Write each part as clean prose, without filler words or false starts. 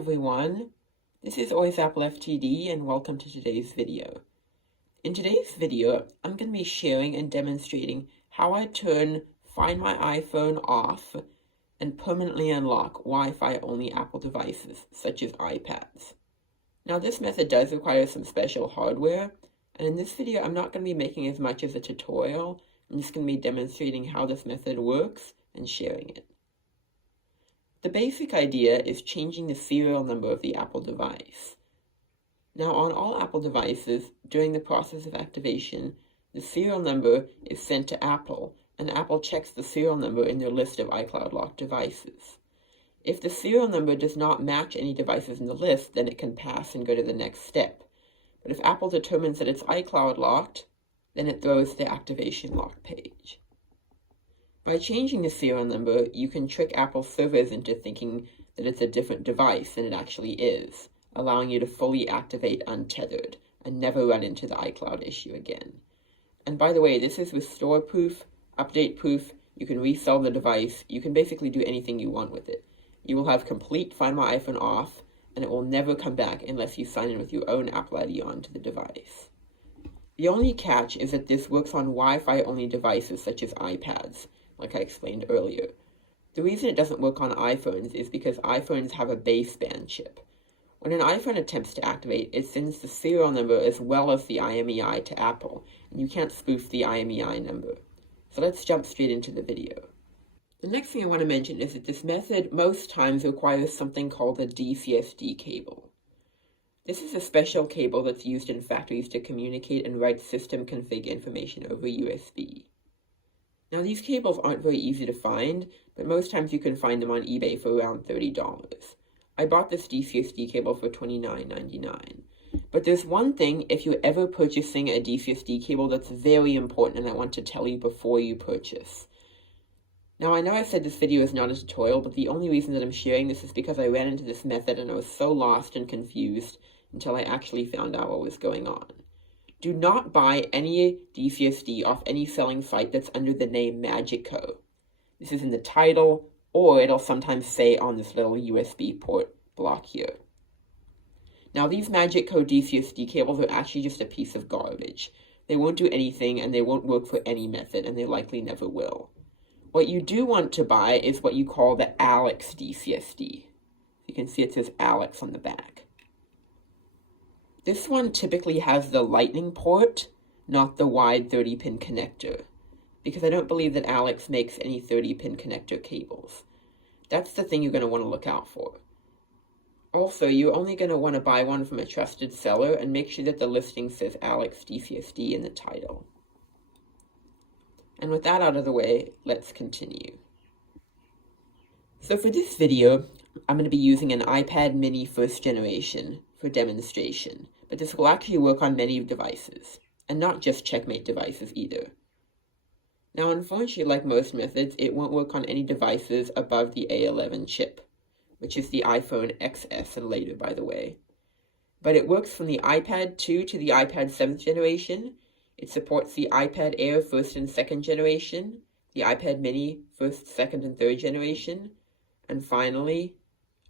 everyone, this is Always Apple FTD and welcome to today's video. In today's video, I'm going to be sharing and demonstrating how I turn Find My iPhone off and permanently unlock Wi-Fi only Apple devices such as iPads. Now this method does require some special hardware, and in this video I'm not going to be making as much as a tutorial. I'm just going to be demonstrating how this method works and sharing it. The basic idea is changing the serial number of the Apple device. Now on all Apple devices, during the process of activation, the serial number is sent to Apple, and Apple checks the serial number in their list of iCloud locked devices. If the serial number does not match any devices in the list, then it can pass and go to the next step. But if Apple determines that it's iCloud locked, then it throws the activation lock page. By changing the serial number, you can trick Apple servers into thinking that it's a different device than it actually is, allowing you to fully activate untethered and never run into the iCloud issue again. And by the way, this is restore proof, update proof. You can resell the device. You can basically do anything you want with it. You will have complete Find My iPhone off, and it will never come back unless you sign in with your own Apple ID onto the device. The only catch is that this works on Wi-Fi only devices such as iPads, like I explained earlier. The reason it doesn't work on iPhones is because iPhones have a baseband chip. When an iPhone attempts to activate, it sends the serial number as well as the IMEI to Apple, and you can't spoof the IMEI number. So let's jump straight into the video. The next thing I want to mention is that this method most times requires something called a DCSD cable. This is a special cable that's used in factories to communicate and write system config information over USB. Now these cables aren't very easy to find, but most times you can find them on eBay for around $30. I bought this DCSD cable for $29.99. But there's one thing if you're ever purchasing a DCSD cable that's very important and I want to tell you before you purchase. Now I know I said this video is not a tutorial, but the only reason that I'm sharing this is because I ran into this method and I was so lost and confused until I actually found out what was going on. Do not buy any DCSD off any selling site that's under the name Magico. This is in the title, or it'll sometimes say on this little USB port block here. Now these Magico DCSD cables are actually just a piece of garbage. They won't do anything and they won't work for any method and they likely never will. What you do want to buy is what you call the Alex DCSD. You can see it says Alex on the back. This one typically has the lightning port, not the wide 30-pin connector, because I don't believe that Alex makes any 30-pin connector cables. That's the thing you're going to want to look out for. Also, you're only going to want to buy one from a trusted seller and make sure that the listing says Alex DCSD in the title. And with that out of the way, let's continue. So for this video, I'm going to be using an iPad mini first generation for demonstration, but this will actually work on many devices, and not just checkmate devices either. Now unfortunately, like most methods, it won't work on any devices above the A11 chip, which is the iPhone XS and later, by the way. But it works from the iPad 2 to the iPad 7th generation. It supports the iPad Air 1st and 2nd generation, the iPad mini 1st, 2nd, and 3rd generation, and finally,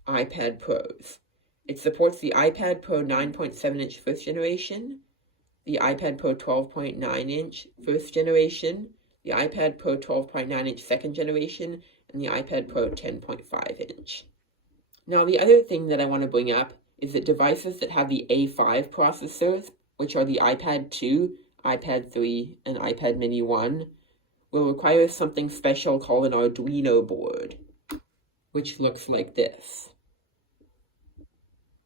iPad Pros. It supports the iPad Pro 9.7-inch 1st generation, the iPad Pro 12.9-inch 1st generation, the iPad Pro 12.9-inch 2nd generation, and the iPad Pro 10.5-inch. Now the other thing that I want to bring up is that devices that have the A5 processors, which are the iPad 2, iPad 3, and iPad mini 1, will require something special called an Arduino board, which looks like this.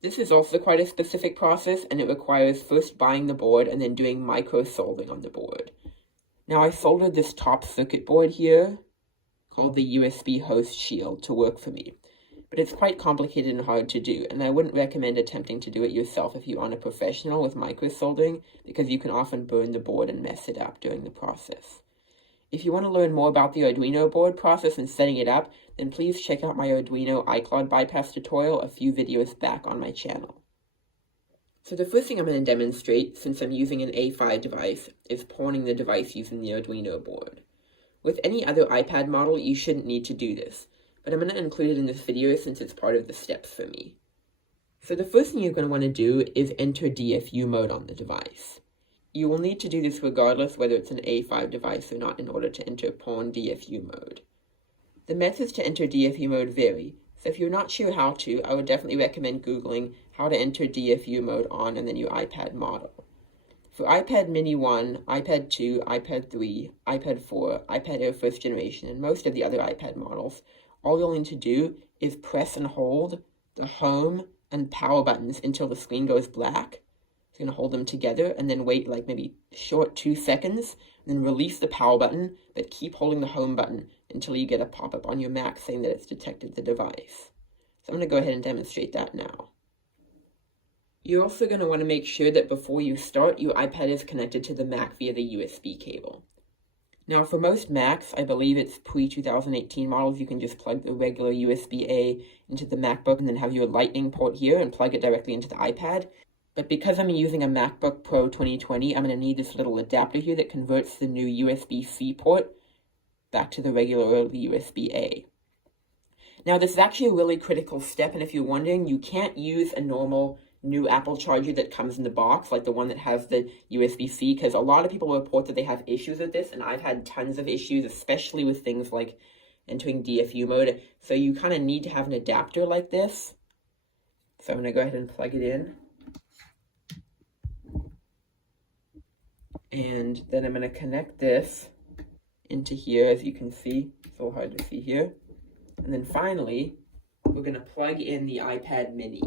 This is also quite a specific process, and it requires first buying the board and then doing micro-soldering on the board. Now I soldered this top circuit board here, called the USB host shield, to work for me. But it's quite complicated and hard to do, and I wouldn't recommend attempting to do it yourself if you aren't a professional with micro-soldering, because you can often burn the board and mess it up during the process. If you want to learn more about the Arduino board process and setting it up, then please check out my Arduino iCloud bypass tutorial a few videos back on my channel. So the first thing I'm going to demonstrate, since I'm using an A5 device, is pawning the device using the Arduino board. With any other iPad model, you shouldn't need to do this, but I'm going to include it in this video since it's part of the steps for me. So the first thing you're going to want to do is enter DFU mode on the device. You will need to do this regardless whether it's an A5 device or not in order to enter pawn DFU mode. The methods to enter DFU mode vary, so if you're not sure how to, I would definitely recommend Googling how to enter DFU mode on the new iPad model. For iPad mini 1, iPad 2, iPad 3, iPad 4, iPad Air first generation, and most of the other iPad models, all you'll need to do is press and hold the home and power buttons until the screen goes black. It's going to hold them together and then wait like maybe short 2 seconds, and then release the power button, but keep holding the home button until you get a pop-up on your Mac saying that it's detected the device. So I'm going to go ahead and demonstrate that now. You're also going to want to make sure that before you start, your iPad is connected to the Mac via the USB cable. Now for most Macs, I believe it's pre-2018 models, you can just plug the regular USB-A into the MacBook and then have your Lightning port here and plug it directly into the iPad. But because I'm using a MacBook Pro 2020, I'm going to need this little adapter here that converts the new USB-C port back to the regular USB-A. Now this is actually a really critical step, and if you're wondering, you can't use a normal new Apple charger that comes in the box, like the one that has the USB-C, because a lot of people report that they have issues with this, and I've had tons of issues, especially with things like entering DFU mode. So you kind of need to have an adapter like this. So I'm going to go ahead and plug it in. And then I'm going to connect this into here, as you can see. It's so hard to see here. And then finally, we're going to plug in the iPad mini.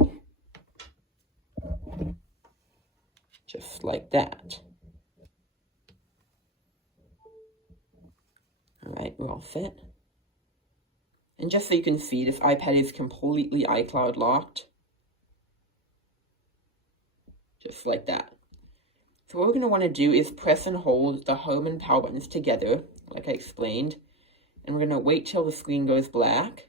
Just like that. All right, we're all set. And just so you can see, this iPad is completely iCloud locked. Just like that. So what we're going to want to do is press and hold the home and power buttons together, like I explained. And we're going to wait till the screen goes black.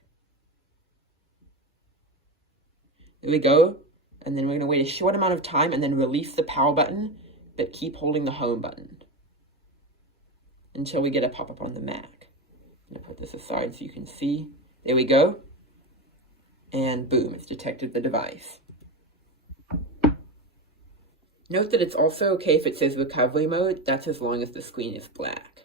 There we go. And then we're going to wait a short amount of time and then release the power button, but keep holding the home button until we get a pop-up on the Mac. I'm going to put this aside so you can see. There we go. And boom, it's detected the device. Note that it's also okay if it says recovery mode. That's as long as the screen is black.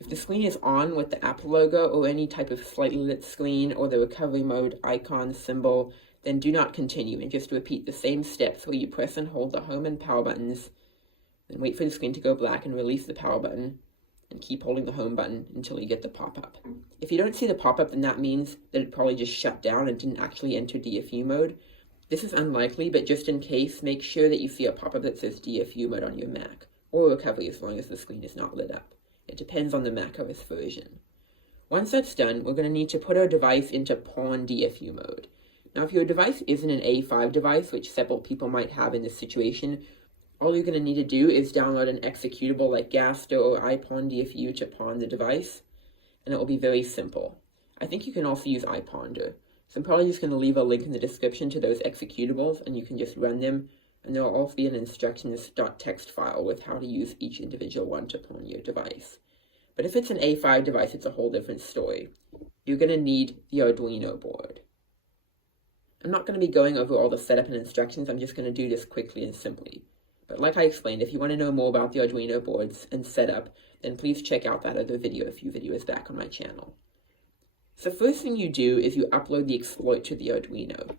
If the screen is on with the Apple logo or any type of slightly lit screen or the recovery mode icon symbol, then do not continue and just repeat the same steps where you press and hold the home and power buttons, then wait for the screen to go black and release the power button, and keep holding the home button until you get the pop-up. If you don't see the pop-up, then that means that it probably just shut down and didn't actually enter DFU mode. This is unlikely, but just in case, make sure that you see a pop-up that says DFU mode on your Mac, or recovery as long as the screen is not lit up. It depends on the macOS version. Once that's done, we're going to need to put our device into pawn DFU mode. Now, if your device isn't an A5 device, which several people might have in this situation, all you're going to need to do is download an executable like Gasto or iPawn DFU to pawn the device, and it will be very simple. I think you can also use iPonder. So I'm probably just going to leave a link in the description to those executables, and you can just run them, and there will also be an instructions.txt file with how to use each individual one to pawn your device. But if it's an A5 device, it's a whole different story. You're going to need the Arduino board. I'm not going to be going over all the setup and instructions, I'm just going to do this quickly and simply. But like I explained, if you want to know more about the Arduino boards and setup, then please check out that other video a few videos back on my channel. So first thing you do is you upload the exploit to the Arduino.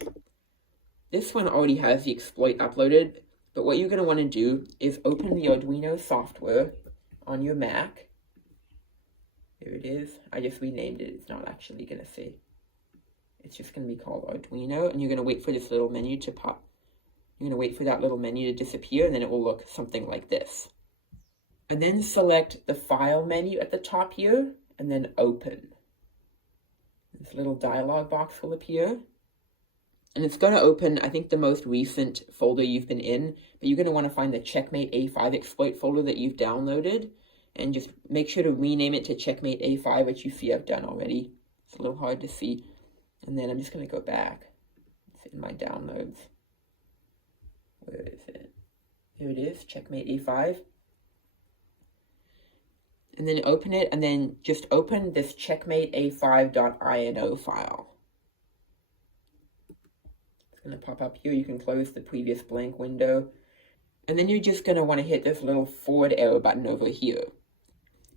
This one already has the exploit uploaded, but what you're going to want to do is open the Arduino software on your Mac. Here it is. I just renamed it. It's not actually going to say. It's just going to be called Arduino, and you're going to wait for this little menu to pop. You're going to wait for that little menu to disappear, and then it will look something like this. And then select the File menu at the top here, and then Open. This little dialog box will appear. And it's going to open, I think, the most recent folder you've been in, but you're going to want to find the Checkmate A5 exploit folder that you've downloaded, and just make sure to rename it to Checkmate A5, which you see I've done already. It's a little hard to see. And then I'm just going to go back. It's in my downloads. Where is it? Here it is, Checkmate A5. And then open it, and then just open this checkmatea5.ini file. going to pop up here. You can close the previous blank window. And then you're just going to want to hit this little forward arrow button over here.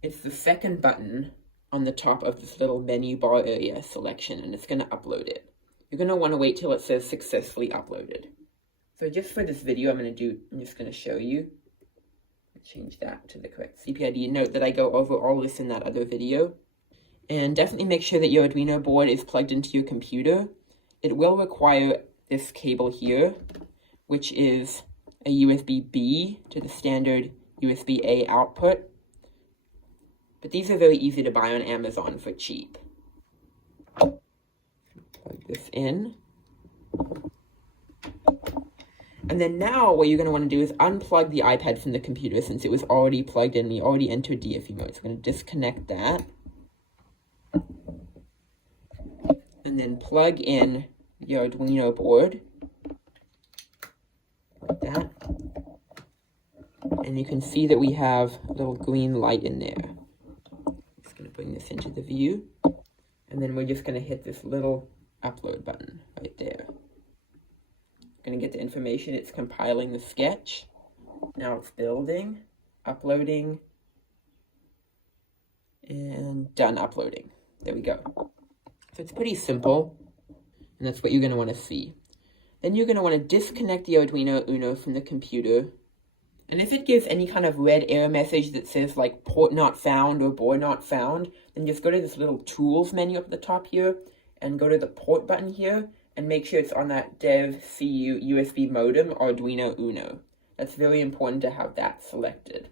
It's the second button on the top of this little menu bar area selection, and it's going to upload it. You're going to want to wait till it says successfully uploaded. So just for this video, I'm just going to show you. Change that to the correct CPID. Note that I go over all this in that other video. And definitely make sure that your Arduino board is plugged into your computer. It will require this cable here, which is a USB-B to the standard USB-A output. But these are very easy to buy on Amazon for cheap. Plug this in. And then now what you're going to want to do is unplug the iPad from the computer since it was already plugged in. We already entered DFU mode. So I'm going to disconnect that. And then plug in your Arduino board. Like that. And you can see that we have a little green light in there. Just going to bring this into the view. And then we're just going to hit this little upload button right there. Going to get the information. It's compiling the sketch. Now it's building, uploading, and done uploading. There we go. So it's pretty simple, and that's what you're going to want to see. Then you're going to want to disconnect the Arduino Uno from the computer. And if it gives any kind of red error message that says like port not found or board not found, then just go to this little tools menu up at the top here and go to the port button here. And make sure it's on that DevCU USB modem Arduino Uno. That's very important to have that selected.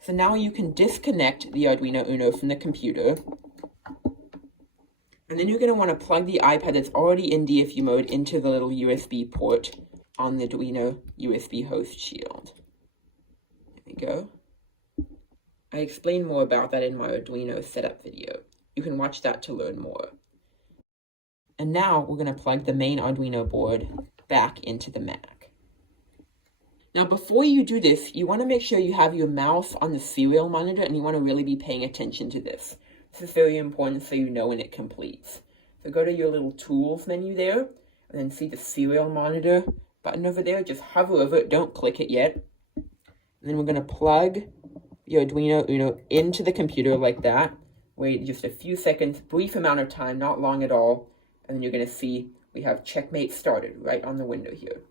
So now you can disconnect the Arduino Uno from the computer. And then you're going to want to plug the iPad that's already in DFU mode into the little USB port on the Arduino USB host shield. There we go. I explain more about that in my Arduino setup video. You can watch that to learn more. And now we're going to plug the main Arduino board back into the Mac. Now before you do this, you want to make sure you have your mouse on the serial monitor and you want to really be paying attention to this. This is very important so you know when it completes. So go to your little tools menu there and then see the serial monitor button over there. Just hover over it, don't click it yet. And then we're going to plug your Arduino Uno into the computer like that. Wait just a few seconds, brief amount of time, not long at all. And then you're going to see we have checkmate started right on the window here.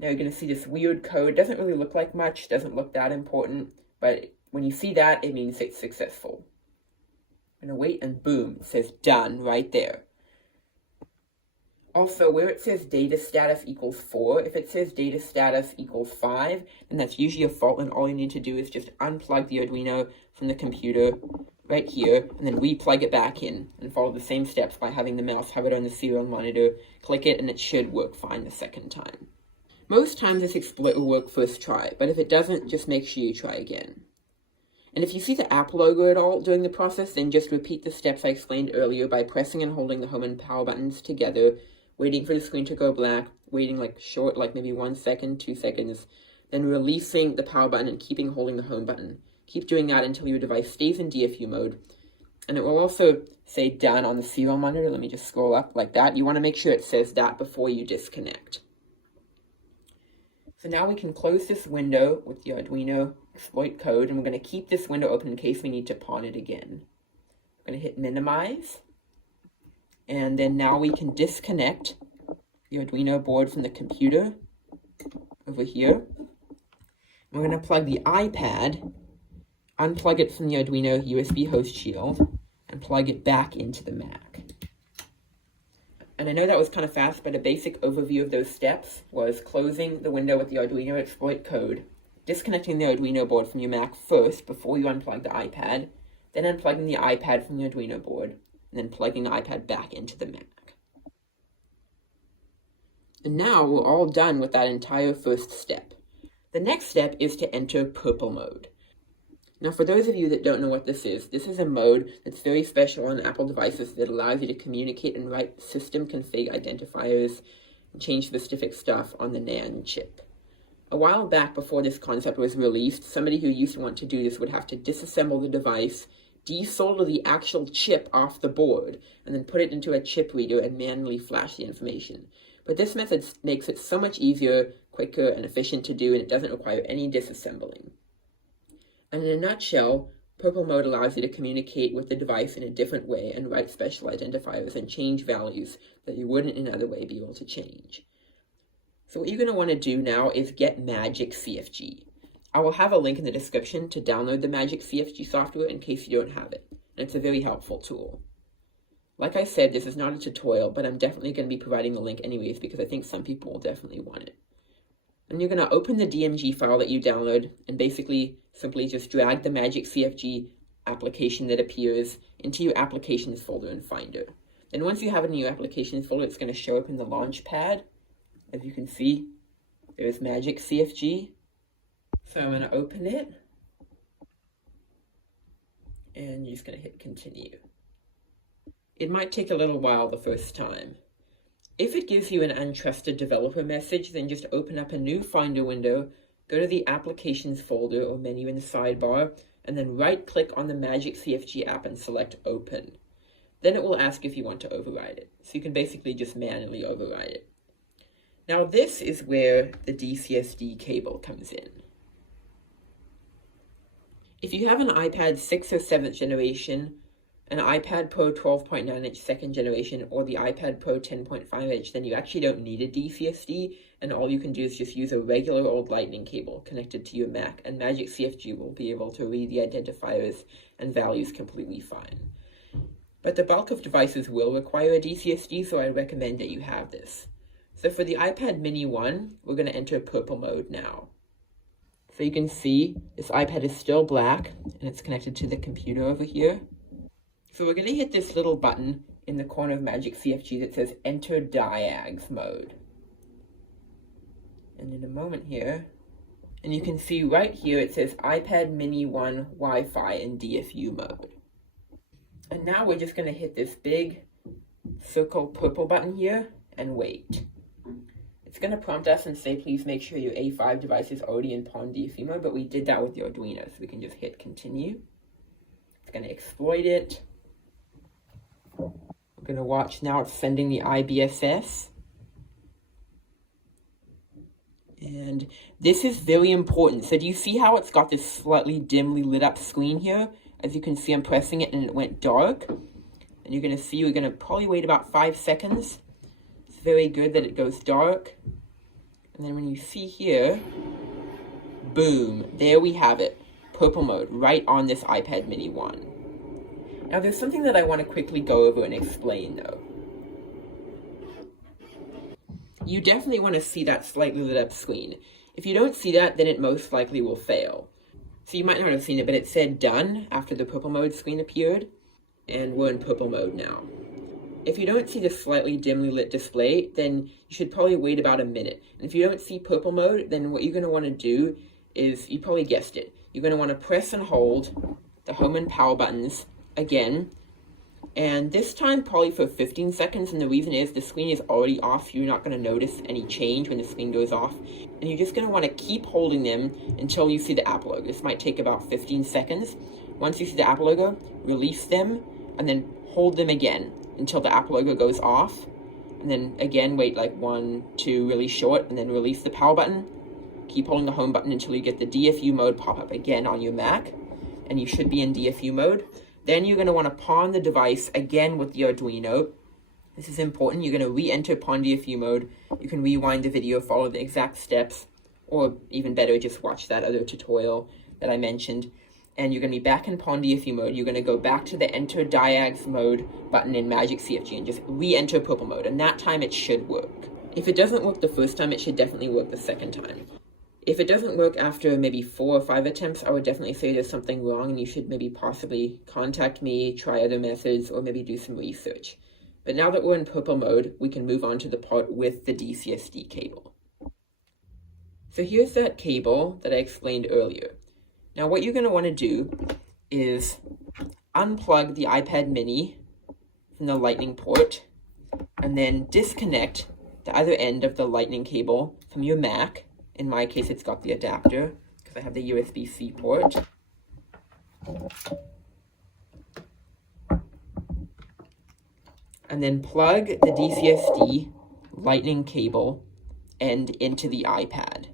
Now you're going to see this weird code. Doesn't really look like much, doesn't look that important, but when you see that, it means it's successful. I'm going to wait and boom, it says done right there. Also, where it says data status equals 4, if it says data status equals 5, then that's usually a fault and all you need to do is just unplug the Arduino from the computer right here, and then re-plug it back in and follow the same steps by having the mouse hover on the serial monitor, click it, and it should work fine the second time. Most times this exploit will work first try, but if it doesn't, just make sure you try again. And if you see the app logo at all during the process, then just repeat the steps I explained earlier by pressing and holding the home and power buttons together, waiting for the screen to go black, waiting short, maybe 1 second, 2 seconds, then releasing the power button and keeping holding the home button. Keep doing that until your device stays in DFU mode. And it will also say done on the serial monitor. Let me just scroll up like that. You want to make sure it says that before you disconnect. So now we can close this window with the Arduino exploit code, and we're going to keep this window open in case we need to pawn it again. I'm going to hit minimize. And then now we can disconnect the Arduino board from the computer over here. We're going to plug the iPad, unplug it from the Arduino USB host shield, and plug it back into the Mac. And I know that was kind of fast, but a basic overview of those steps was closing the window with the Arduino exploit code, disconnecting the Arduino board from your Mac first before you unplug the iPad, then unplugging the iPad from the Arduino board, and then plugging the iPad back into the Mac. And now we're all done with that entire first step. The next step is to enter purple mode. Now, for those of you that don't know what this is a mode that's very special on Apple devices that allows you to communicate and write system config identifiers and change specific stuff on the NAND chip. A while back, before this concept was released, somebody who used to want to do this would have to disassemble the device, desolder the actual chip off the board and then put it into a chip reader and manually flash the information. But this method makes it so much easier, quicker, and efficient to do, and it doesn't require any disassembling. And in a nutshell, purple mode allows you to communicate with the device in a different way and write special identifiers and change values that you wouldn't in another way be able to change. So what you're going to want to do now is get Magic CFG. I will have a link in the description to download the Magic CFG software in case you don't have it, and it's a very helpful tool. Like I said, this is not a tutorial, but I'm definitely going to be providing the link anyways because I think some people will definitely want it. And you're going to open the DMG file that you download and basically simply just drag the Magic CFG application that appears into your applications folder in Finder. Then once you have it in your applications folder, it's going to show up in the launch pad. As you can see, there's Magic CFG. So I'm going to open it. And you're just going to hit continue. It might take a little while the first time. If it gives you an untrusted developer message, then just open up a new Finder window, go to the Applications folder or menu in the sidebar, and then right-click on the Magic CFG app and select Open. Then it will ask if you want to override it. So you can basically just manually override it. Now this is where the DCSD cable comes in. If you have an iPad 6th or 7th generation, an iPad Pro 12.9-inch 2nd generation, or the iPad Pro 10.5-inch, then you actually don't need a DCSD, and all you can do is just use a regular old Lightning cable connected to your Mac, and Magic CFG will be able to read the identifiers and values completely fine. But the bulk of devices will require a DCSD, so I recommend that you have this. So for the iPad Mini 1, we're going to enter purple mode now. So you can see this iPad is still black, and it's connected to the computer over here. So we're going to hit this little button in the corner of Magic CFG that says Enter Diags Mode. And in a moment here, and you can see right here it says iPad Mini 1 Wi-Fi in DFU mode. And now we're just going to hit this big circle purple button here and wait. It's going to prompt us and say please make sure your A5 device is already in PON DFU mode, but we did that with the Arduino, so we can just hit continue. It's going to exploit it. We're going to watch now it's sending the IBSS. And this is very important. So do you see how it's got this slightly dimly lit up screen here? As you can see, I'm pressing it and it went dark. And you're going to see we're going to probably wait about 5 seconds. It's very good that it goes dark. And then when you see here, boom, there we have it. Purple mode, right on this iPad Mini 1. Now there's something that I want to quickly go over and explain though. You definitely want to see that slightly lit up screen. If you don't see that, then it most likely will fail. So you might not have seen it, but it said done after the purple mode screen appeared, and we're in purple mode now. If you don't see the slightly dimly lit display, then you should probably wait about a minute. And if you don't see purple mode, then what you're going to want to do is, you probably guessed it, you're going to want to press and hold the home and power buttons again, and this time probably for 15 seconds, and the reason is the screen is already off, so you're not going to notice any change when the screen goes off, and you're just going to want to keep holding them until you see the app logo. This might take about 15 seconds. Once you see the app logo, release them, and then hold them again until the app logo goes off, and then again wait like 1, 2 really short, and then release the power button. Keep holding the home button until you get the DFU mode pop up again on your Mac, and you should be in DFU mode. Then you're going to want to pawn the device again with the Arduino. This is important. You're going to re-enter PON DFU mode. You can rewind the video, follow the exact steps, or even better, just watch that other tutorial that I mentioned. And you're going to be back in PON DFU mode. You're going to go back to the Enter Diags Mode button in Magic CFG and just re-enter purple mode. And that time it should work. If it doesn't work the first time, it should definitely work the second time. If it doesn't work after maybe 4 or 5 attempts, I would definitely say there's something wrong and you should maybe possibly contact me, try other methods, or maybe do some research. But now that we're in purple mode, we can move on to the part with the DCSD cable. So here's that cable that I explained earlier. Now what you're going to want to do is unplug the iPad Mini from the Lightning port, and then disconnect the other end of the Lightning cable from your Mac. In my case, it's got the adapter, because I have the USB-C port. and then plug the DCSD lightning cable end into the iPad.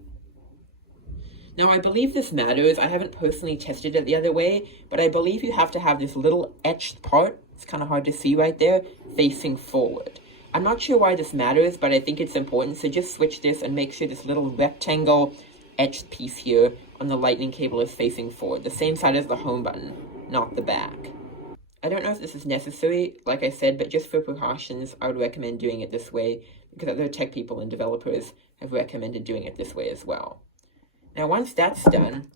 Now, I believe this matters. I haven't personally tested it the other way, but I believe you have to have this little etched part, it's kind of hard to see right there, facing forward. I'm not sure why this matters, but I think it's important, so just switch this and make sure this little rectangle etched piece here on the lightning cable is facing forward, the same side as the home button, not the back. I don't know if this is necessary, like I said, but just for precautions, I would recommend doing it this way, because other tech people and developers have recommended doing it this way as well. Now, once that's done,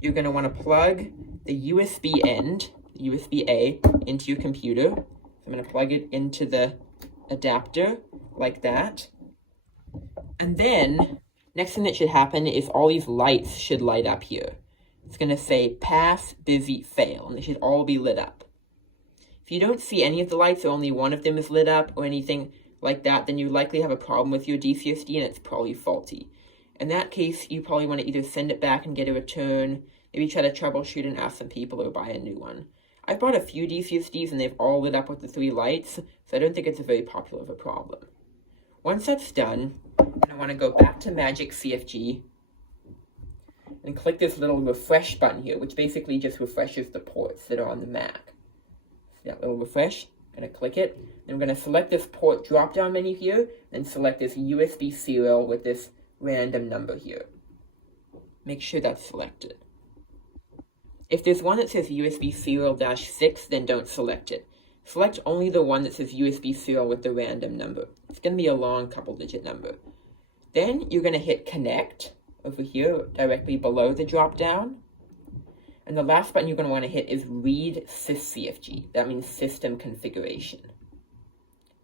you're going to want to plug the USB end, USB-A, into your computer. So I'm going to plug it into the adapter, like that. And then, next thing that should happen is all these lights should light up here. It's going to say pass, busy, fail, and they should all be lit up. If you don't see any of the lights or only one of them is lit up or anything like that, then you likely have a problem with your DCSD and it's probably faulty. In that case, you probably want to either send it back and get a return, maybe try to troubleshoot and ask some people or buy a new one. I've bought a few DCSDs and they've all lit up with the 3 lights, so I don't think it's a very popular of a problem. Once that's done, I want to go back to Magic CFG and click this little refresh button here, which basically just refreshes the ports that are on the Mac. See that little refresh? I'm going to click it. Then I'm going to select this port drop-down menu here, and select this USB serial with this random number here. Make sure that's selected. If there's one that says USB serial -6, then don't select it. Select only the one that says USB serial with the random number. It's going to be a long couple-digit number. Then you're going to hit connect over here, directly below the drop-down. And the last button you're going to want to hit is read syscfg. That means system configuration.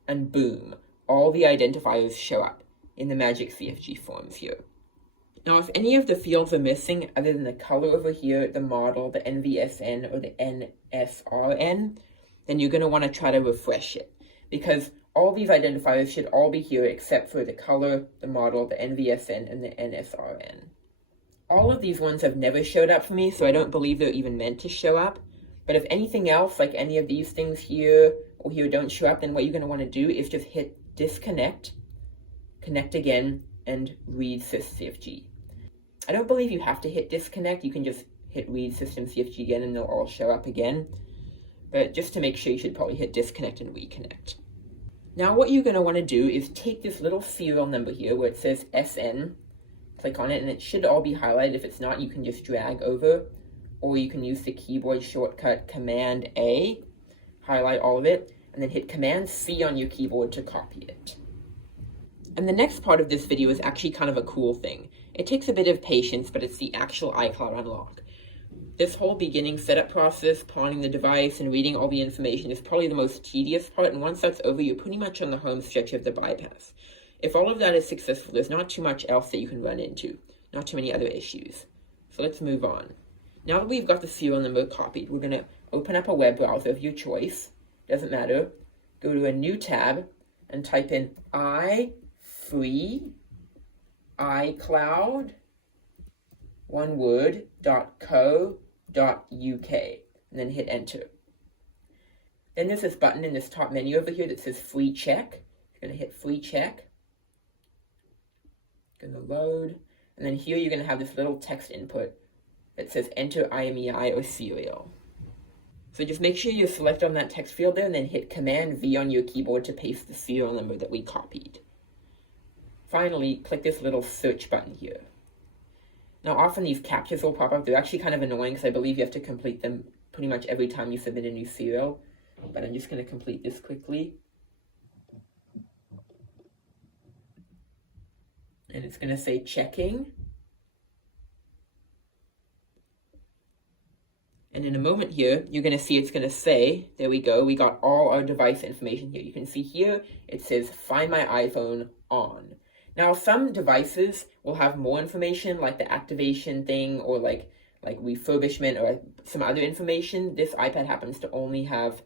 And boom, all the identifiers show up in the Magic CFG forms here. Now, if any of the fields are missing, other than the color over here, the model, the NVSN, or the NSRN, then you're going to want to try to refresh it, because all these identifiers should all be here except for the color, the model, the NVSN, and the NSRN. All of these ones have never showed up for me, so I don't believe they're even meant to show up. But if anything else, like any of these things here or here don't show up, then what you're going to want to do is just hit disconnect, connect again, and read syscfg. I don't believe you have to hit disconnect. You can just hit read system CFG again and they'll all show up again. But just to make sure, you should probably hit disconnect and reconnect. Now what you're going to want to do is take this little serial number here where it says SN, click on it, and it should all be highlighted. If it's not, you can just drag over, or you can use the keyboard shortcut Command A, highlight all of it, and then hit Command C on your keyboard to copy it. And the next part of this video is actually kind of a cool thing. It takes a bit of patience, but it's the actual iCloud unlock. This whole beginning setup process, pawning the device and reading all the information, is probably the most tedious part, and once that's over, you're pretty much on the home stretch of the bypass. If all of that is successful, there's not too much else that you can run into, not too many other issues. So let's move on. Now that we've got the serial number copied, we're going to open up a web browser of your choice. Doesn't matter. Go to a new tab and type in iCloud, one word, .co.uk, and then hit enter. Then there's this button in this top menu over here that says free check. You're going to hit free check. Going to load. And then here you're going to have this little text input that says enter IMEI or serial. So just make sure you select on that text field there and then hit Command V on your keyboard to paste the serial number that we copied. Finally, click this little search button here. Now often these captchas will pop up. They're actually kind of annoying because I believe you have to complete them pretty much every time you submit a new serial. But I'm just going to complete this quickly. And it's going to say checking. And in a moment here, you're going to see it's going to say, there we go, we got all our device information here. You can see here, it says find my iPhone on. Now, some devices will have more information, like the activation thing, or like refurbishment, or some other information. This iPad happens to only have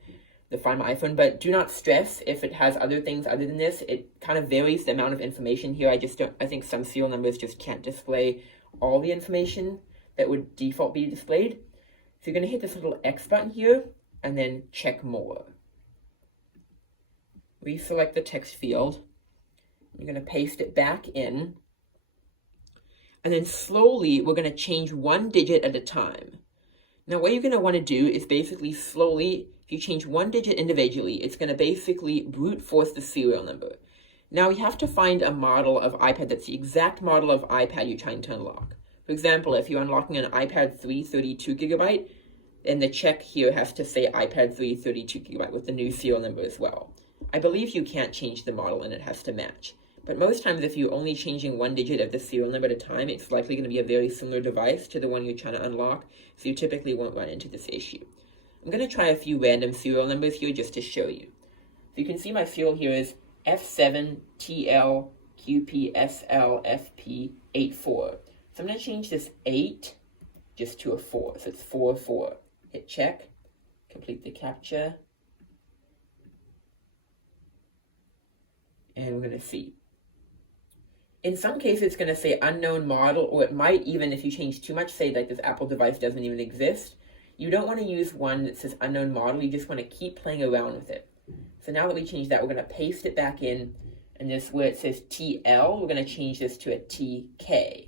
the Find My iPhone, but do not stress if it has other things other than this. It kind of varies the amount of information here. I think some serial numbers just can't display all the information that would default be displayed. So you're going to hit this little X button here, and then check more. reselect the text field. You're going to paste it back in. And then slowly, we're going to change one digit at a time. Now, what you're going to want to do is basically slowly, if you change one digit individually, it's going to basically brute force the serial number. Now, you have to find a model of iPad that's the exact model of iPad you're trying to unlock. For example, if you're unlocking an iPad 3 32GB, then the check here has to say iPad 3 32GB with the new serial number as well. I believe you can't change the model and it has to match. But most times, if you're only changing one digit of the serial number at a time, it's likely going to be a very similar device to the one you're trying to unlock, so you typically won't run into this issue. I'm going to try a few random serial numbers here just to show you. So you can see my serial here is F7TLQPSLFP84. So I'm going to change this 8 just to a 4, so it's 44. Hit check, complete the CAPTCHA, and we're going to see. In some cases, it's going to say unknown model, or it might even, if you change too much, say like this Apple device doesn't even exist. You don't want to use one that says unknown model. You just want to keep playing around with it. So now that we changed that, we're going to paste it back in. And this, where it says TL, we're going to change this to a TK.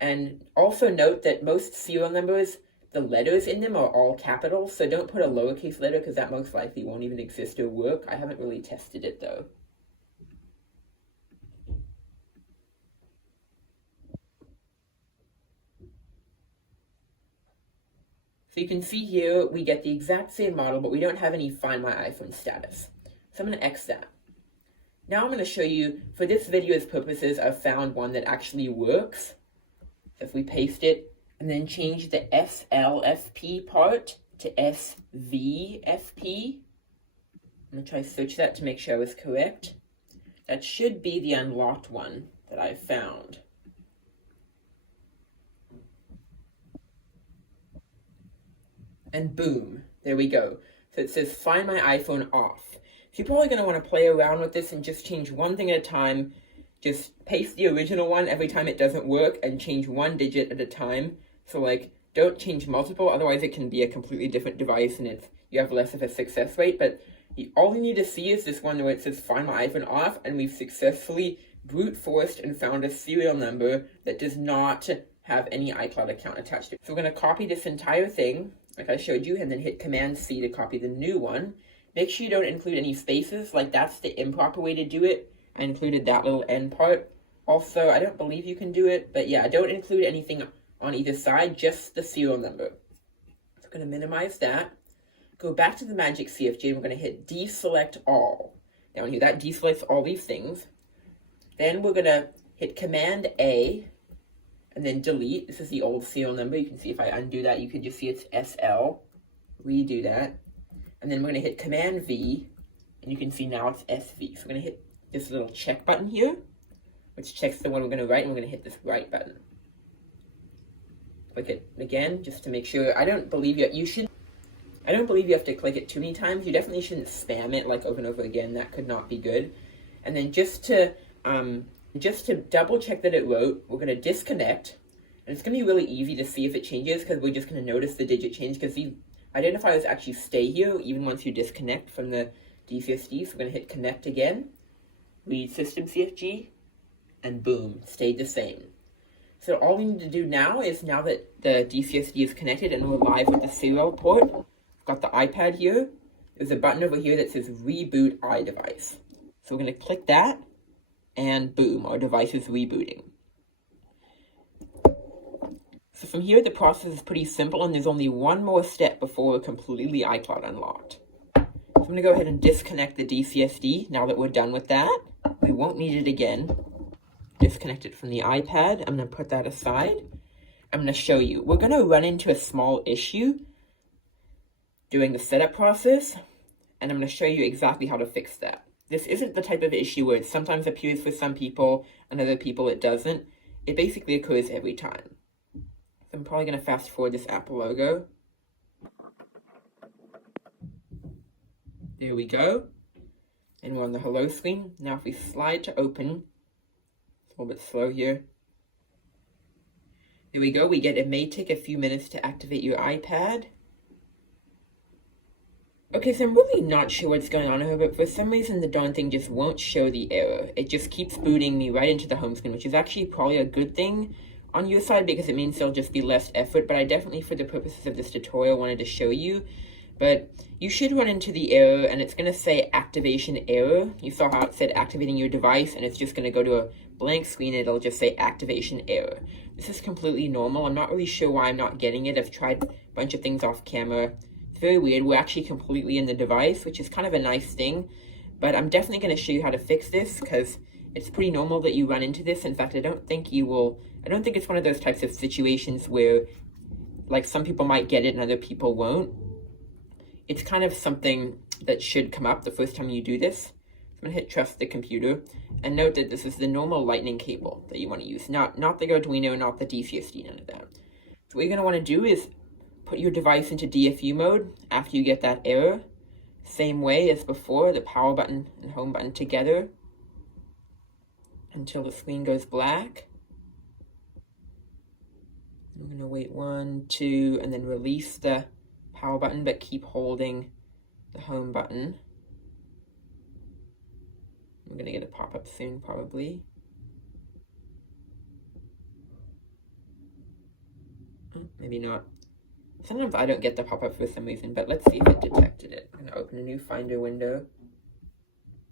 And also note that most serial numbers, the letters in them are all capitals. So don't put a lowercase letter because that most likely won't even exist or work. I haven't really tested it though. So you can see here, we get the exact same model, but we don't have any Find My iPhone status. So I'm going to X that. Now I'm going to show you, for this video's purposes, I've found one that actually works. So if we paste it, and then change the SLFP part to SVFP. I'm going to try to search that to make sure I was correct. That should be the unlocked one that I found. And boom, there we go. So it says Find My iPhone off. So you're probably going to want to play around with this and just change one thing at a time. Just paste the original one every time it doesn't work and change one digit at a time. So like, don't change multiple, otherwise it can be a completely different device and you have less of a success rate. But all you need to see is this one where it says Find My iPhone off, and we've successfully brute forced and found a serial number that does not have any iCloud account attached to it. So we're going to copy this entire thing, like I showed you, and then hit Command-C to copy the new one. Make sure you don't include any spaces, like that's the improper way to do it. I included that little end part. Also, I don't believe you can do it, but yeah, don't include anything on either side, just the serial number. So I'm going to minimize that. Go back to the Magic CFG, and we're going to hit Deselect All. Now when you do that, deselects all these things. Then we're going to hit Command-A, and then delete. This is the old serial number. You can see if I undo that, you can just see it's SL. Redo that. And then we're going to hit Command-V, and you can see now it's SV. So we're going to hit this little check button here, which checks the one we're going to write, and we're going to hit this right button. Click it again, just to make sure. I don't believe you have to click it too many times. You definitely shouldn't spam it like over and over again. That could not be good. And then just to double check that it wrote, we're going to disconnect. And it's going to be really easy to see if it changes because we're just going to notice the digit change because these identifiers actually stay here even once you disconnect from the DCSD. So we're going to hit connect again, read system CFG, and boom, stayed the same. So all we need to do now is, now that the DCSD is connected and we're live with the serial port, I've got the iPad here. There's a button over here that says Reboot iDevice. So we're going to click that, and boom, our device is rebooting. So from here, the process is pretty simple, and there's only one more step before we're completely iCloud unlocked. So I'm going to go ahead and disconnect the DCSD now that we're done with that. We won't need it again. Disconnect it from the iPad. I'm going to put that aside. I'm going to show you. We're going to run into a small issue during the setup process, and I'm going to show you exactly how to fix that. This isn't the type of issue where it sometimes appears for some people and other people it doesn't. It basically occurs every time. So I'm probably going to fast forward this Apple logo. There we go. And we're on the hello screen. Now if we slide to open, it's a little bit slow here. There we go. We get it may take a few minutes to activate your iPad. Okay, so I'm really not sure what's going on here, but for some reason the darn thing just won't show the error. It just keeps booting me right into the home screen, which is actually probably a good thing on your side because it means there'll just be less effort, but I definitely, for the purposes of this tutorial, wanted to show you. But you should run into the error, and it's going to say activation error. You saw how it said activating your device, and it's just going to go to a blank screen, and it'll just say activation error. This is completely normal. I'm not really sure why I'm not getting it. I've tried a bunch of things off camera. It's very weird. We're actually completely in the device, which is kind of a nice thing. But I'm definitely going to show you how to fix this, because it's pretty normal that you run into this. In fact, I don't think it's one of those types of situations where, like, some people might get it and other people won't. It's kind of something that should come up the first time you do this. I'm going to hit trust the computer, and note that this is the normal lightning cable that you want to use, not the Arduino, not the DCSD, none of that. So what you're going to want to do is put your device into DFU mode after you get that error. Same way as before, the power button and home button together until the screen goes black. I'm going to wait 1, 2, and then release the power button, but keep holding the home button. I'm going to get a pop-up soon, probably. Maybe not. Sometimes I don't get the pop-up for some reason, but let's see if it detected it. I'm going to open a new Finder window.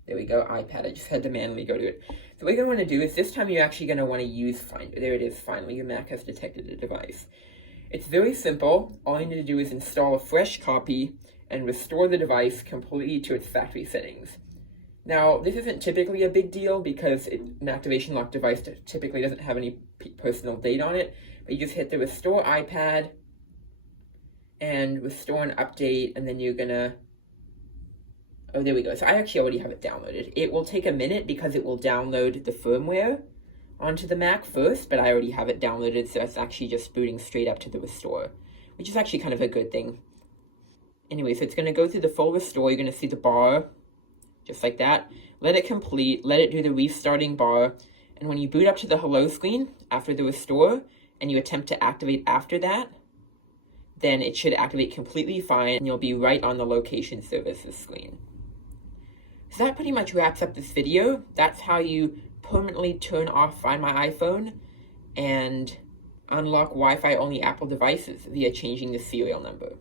There we go, iPad. I just had to manually go to it. So what you're going to want to do is this time you're actually going to want to use Finder. There it is, finally. Your Mac has detected the device. It's very simple. All you need to do is install a fresh copy and restore the device completely to its factory settings. Now, this isn't typically a big deal because an activation lock device typically doesn't have any personal data on it, but you just hit the restore iPad and restore and update, and then you're gonna, oh, there we go. So I actually already have it downloaded. It will take a minute because it will download the firmware onto the Mac first, but I already have it downloaded, so it's actually just booting straight up to the restore, which is actually kind of a good thing. Anyway, so it's going to go through the full restore. You're going to see the bar, just like that. Let it complete, let it do the restarting bar, and when you boot up to the hello screen after the restore, and you attempt to activate after that, then it should activate completely fine, and you'll be right on the location services screen. So that pretty much wraps up this video. That's how you permanently turn off Find My iPhone and unlock Wi-Fi only Apple devices via changing the serial number.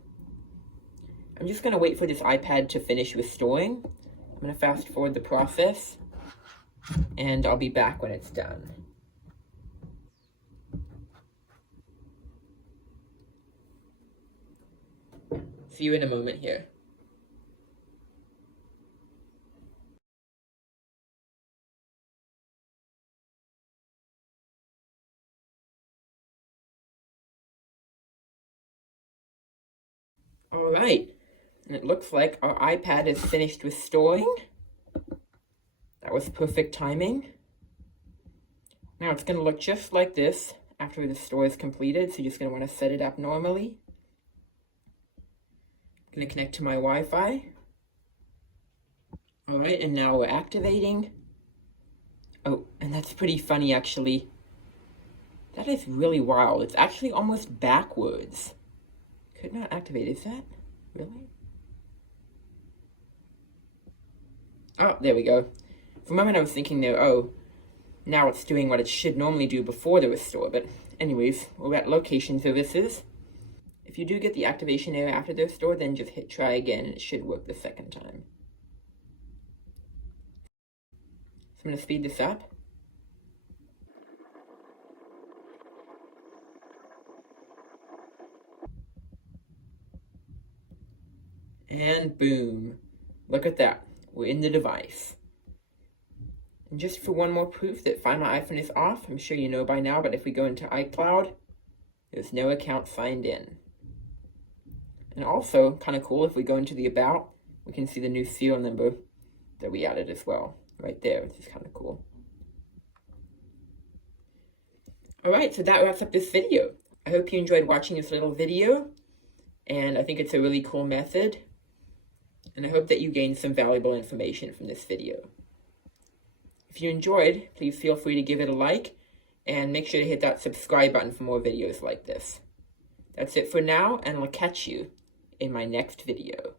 I'm just going to wait for this iPad to finish restoring. I'm going to fast forward the process, and I'll be back when it's done. See you in a moment here. All right, and it looks like our iPad is finished restoring. That was perfect timing. Now it's going to look just like this after the restore is completed, so you're just going to want to set it up normally. I'm going to connect to my Wi-Fi. All right, and now we're activating. Oh, and that's pretty funny, actually. That is really wild. It's actually almost backwards. Could not activate, is that? Really? Oh, there we go. For a moment I was thinking there, oh, now it's doing what it should normally do before the restore, but anyways, we're at location services. If you do get the activation error after the restore, then just hit try again and it should work the second time. So I'm going to speed this up. And boom. Look at that. We're in the device. And just for one more proof that Find My iPhone is off, I'm sure you know by now, but if we go into iCloud, there's no account signed in. And also, kind of cool, if we go into the About, we can see the new serial number that we added as well, right there, which is kind of cool. Alright, so that wraps up this video. I hope you enjoyed watching this little video, and I think it's a really cool method. And I hope that you gained some valuable information from this video. If you enjoyed, please feel free to give it a like, and make sure to hit that subscribe button for more videos like this. That's it for now, and I'll catch you in my next video.